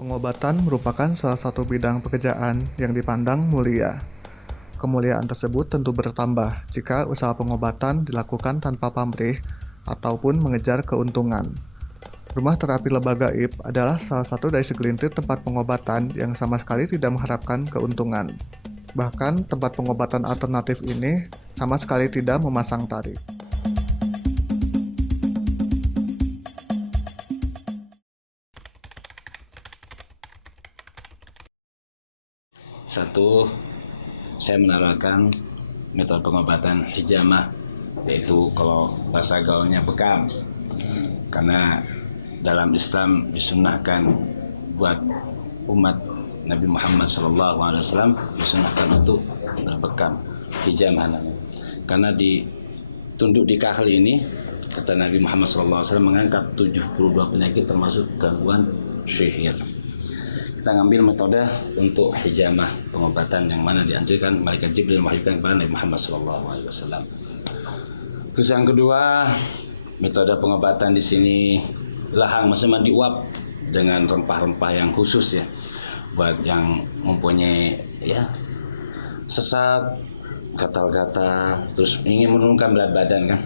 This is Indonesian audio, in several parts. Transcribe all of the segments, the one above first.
Pengobatan merupakan salah satu bidang pekerjaan yang dipandang mulia. Kemuliaan tersebut tentu bertambah jika usaha pengobatan dilakukan tanpa pamrih ataupun mengejar keuntungan. Rumah terapi lebah gaib adalah salah satu dari segelintir tempat pengobatan yang sama sekali tidak mengharapkan keuntungan. Bahkan tempat pengobatan alternatif ini sama sekali tidak memasang tarif. Satu, saya menawarkan metode pengobatan hijamah, yaitu kalau bahasa gaulnya bekam. Karena dalam Islam disunnahkan buat umat Nabi Muhammad SAW disunnahkan untuk berbekam hijamah namanya. Karena tunduk di kaki ini, kata Nabi Muhammad SAW mengangkat 72 penyakit termasuk gangguan sihir. Kita ngambil metode untuk hijamah, pengobatan yang mana dianjurkan malaikat Jibril mewahyukan kepada Nabi Muhammad SAW. Terus yang kedua, metode pengobatan di sini lahang maksudnya diuap dengan rempah-rempah yang khusus ya, buat yang mempunyai sesat, gatal-gatal, terus ingin menurunkan berat badan kan.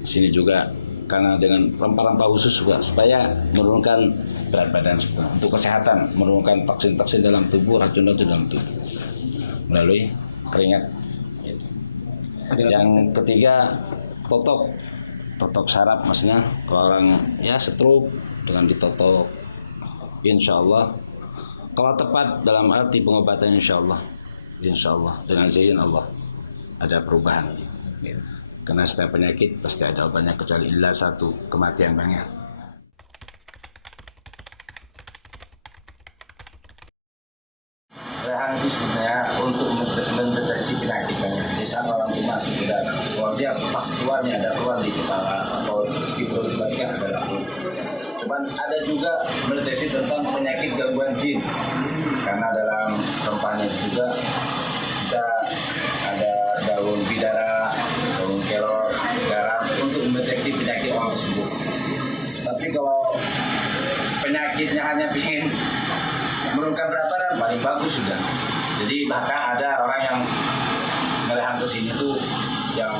Di sini juga karena dengan rempah-rempah khusus supaya menurunkan berat badan untuk kesehatan, menurunkan toksin-toksin dalam tubuh, racun-racun dalam tubuh melalui keringat. Yang ketiga, totok saraf, maksudnya kalau orang stroke dengan ditotok, insya Allah kalau tepat dalam arti pengobatan insya Allah dengan izin Allah ada perubahan. Karena setiap penyakit pasti ada obatnya kecuali satu, kematian banyak. Rehan itu sebenarnya untuk mendeteksi penyakit banyak. Di saat orang itu masuk ke dalam, kalau dia pas keluarnya ada keluar di kepala atau di perut, berarti kan ada lakuk. Cuman ada juga mendeteksi tentang penyakit gangguan jin. Karena dalam rempahnya juga kita ada daun bidara, daun kelor, garam untuk mendeteksi penyakit orang tersebut. Tapi kalau penyakitnya hanya ingin menurunkan berat badan, paling bagus sudah. Jadi bahkan ada orang yang ngelehan ke sini tuh yang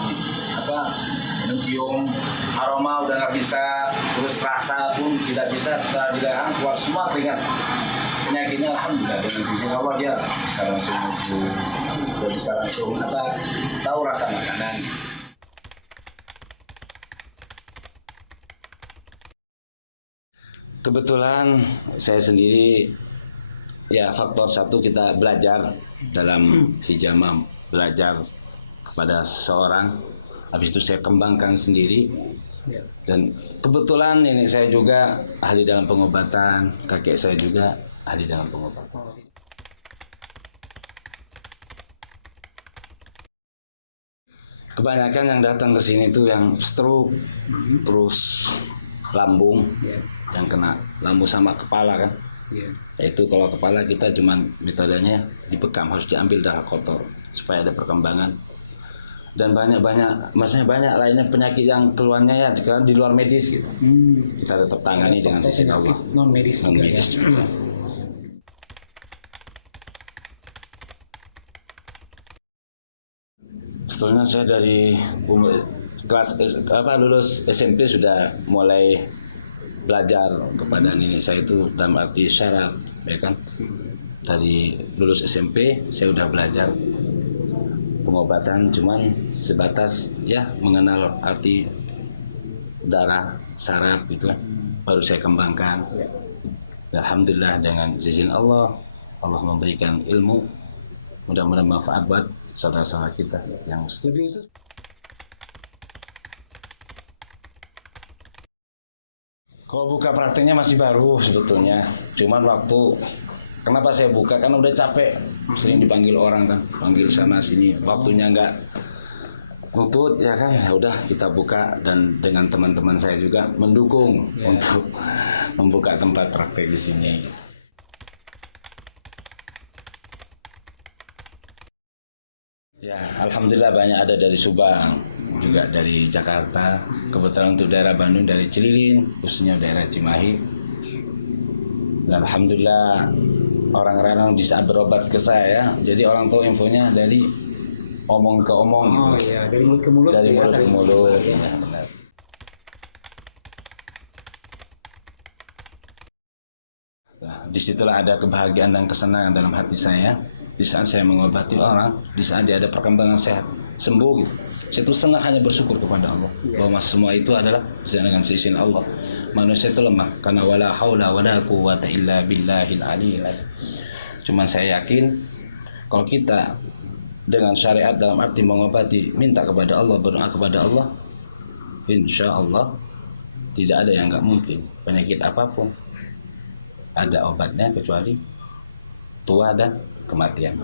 mencium aroma udah nggak bisa, terus rasa pun tidak bisa, setelah dilehan keluar semua keringat. Penyakitnya alhamdulillah dengan izin Allah dia bisa langsung muncul, bisa langsung tahu rasa makanan. Kebetulan saya sendiri faktor satu kita belajar dalam hijamah, belajar kepada seseorang, habis itu saya kembangkan sendiri. Dan kebetulan nenek saya juga ahli dalam pengobatan, kakek saya juga ahli dalam pengobatan. Kebanyakan yang datang ke sini tuh yang stroke, terus lambung, yang kena lambung sama kepala kan. Yaitu kalau kepala kita cuman metodenya dibekam, harus diambil darah kotor supaya ada perkembangan. Dan banyak lainnya penyakit yang keluarnya di luar medis gitu. Kita tetap tangani dengan izin Allah. Non medis juga. Sebetulnya saya dari lulus SMP sudah mulai belajar kepada nenek saya itu dalam arti syaraf, ya kan? Dari lulus SMP saya sudah belajar pengobatan, cuman sebatas mengenal arti darah, saraf itu baru saya kembangkan. Alhamdulillah dengan izin Allah memberikan ilmu, mudah-mudahan manfaat buat saudara-saudara kita yang lebih khusus. Kalau buka prakteknya masih baru sebetulnya, cuman kenapa saya buka, kan udah capek, sering dipanggil orang kan, panggil sana sini, waktunya nggak nutut ya kan, ya udah kita buka, dan dengan teman-teman saya juga mendukung untuk membuka tempat praktek di sini. Ya, alhamdulillah banyak ada dari Subang, juga dari Jakarta, kebetulan untuk daerah Bandung dari Cililin, khususnya daerah Cimahi. Dan alhamdulillah orang-orang di saat berobat ke saya, jadi orang tahu infonya dari omong ke omong gitu. Oh iya, dari mulut ke mulut. Dari ya, mulut ke sering. mulut. Iya. Ya, benar. Nah, disitulah ada kebahagiaan dan kesenangan dalam hati saya. Di saat saya mengobati orang, di saat dia ada perkembangan sehat, sembuh gitu. Saya itu senang hanya bersyukur kepada Allah bahwa semua itu adalah dengan seizin Allah. Manusia itu lemah karena wala haula wala quwwata illa billahil aliyil azim. Cuman saya yakin kalau kita dengan syariat dalam arti mengobati, minta kepada Allah, berdoa kepada Allah, insya Allah tidak ada yang nggak mungkin. Penyakit apapun ada obatnya kecuali tua dan kematian.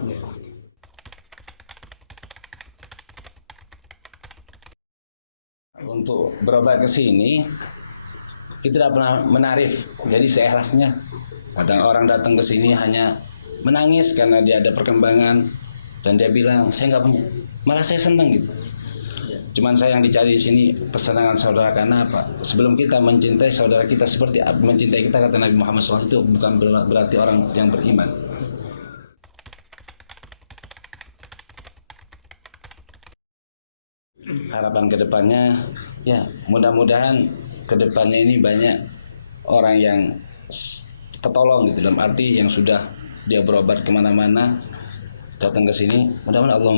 Untuk berobat ke sini kita tidak pernah menarif, jadi seikhlasnya. Kadang orang datang ke sini hanya menangis karena dia ada perkembangan dan dia bilang saya nggak punya, malah saya senang gitu. Cuman saya yang dicari di sini kesenangan saudara karena apa? Sebelum kita mencintai saudara kita seperti mencintai kita, kata Nabi Muhammad SAW, itu bukan berarti orang yang beriman. Harapan kedepannya, ya mudah-mudahan kedepannya ini banyak orang yang ketolong gitu, dalam arti yang sudah dia berobat kemana-mana datang ke sini, mudah-mudahan Allah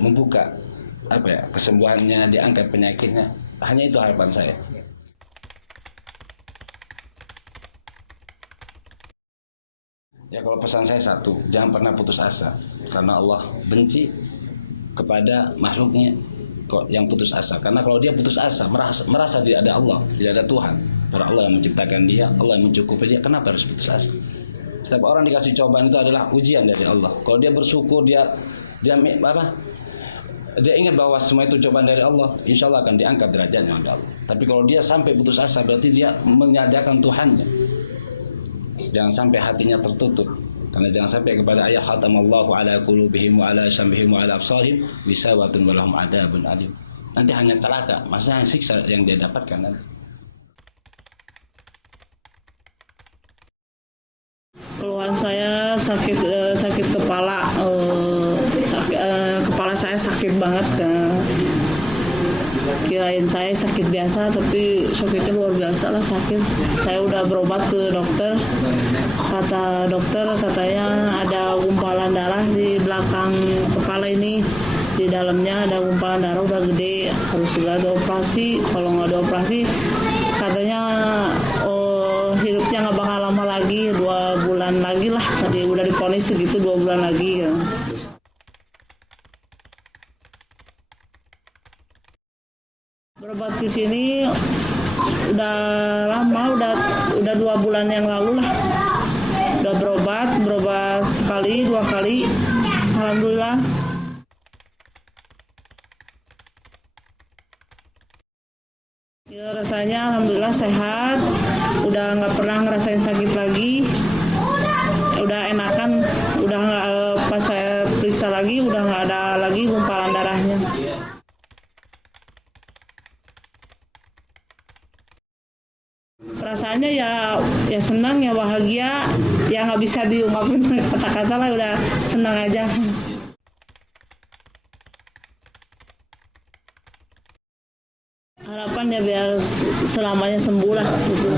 membuka apa ya, kesembuhannya, diangkat penyakitnya. Hanya itu harapan saya. Ya kalau pesan saya satu, jangan pernah putus asa, karena Allah benci kepada makhluknya kok yang putus asa. Karena kalau dia putus asa, merasa tidak ada Allah, tidak ada Tuhan, karena Allah yang menciptakan dia, Allah yang mencukupi dia, kenapa harus putus asa? Setiap orang dikasih cobaan itu adalah ujian dari Allah. Kalau dia bersyukur, dia ingat bahwa semua itu cobaan dari Allah, insya Allah akan diangkat derajatnya oleh Allah. Tapi kalau dia sampai putus asa, berarti dia menyadarkan Tuhannya. Jangan sampai hatinya tertutup, karena jangan sampai kepada ayat khatamallahu ala qulubihim wa ala syamihim wa ala absarihim bisawatun wa lahum adzabun alim. Nanti hanya celaka, maksudnya hanya siksa yang dia dapatkan nanti. Keluhan saya sakit kepala, kepala saya sakit banget. Kirain saya sakit biasa, tapi sakitnya luar biasa lah sakit. Saya udah berobat ke dokter. Kata dokter katanya ada gumpalan darah di belakang kepala ini. Di dalamnya ada gumpalan darah udah gede, harus segera dioperasi. Kalau nggak dioperasi, katanya hidupnya nggak bakal lama lagi, 2 bulan lagi lah. Tadi udah divonis segitu 2 bulan lagi. Ya. Berobat di sini udah lama, udah 2 bulan yang lalu lah. Udah berobat sekali 2 kali, alhamdulillah. Ya, rasanya alhamdulillah sehat, udah nggak pernah ngerasain sakit lagi, udah enakan, udah nggak, pas saya periksa lagi udah nggak ada lagi gumpalan darahnya. Perasaannya ya senang, ya bahagia, ya nggak bisa diungkapin kata-kata lah, udah senang aja. Harapan ya biar selamanya sembuh lah gitu.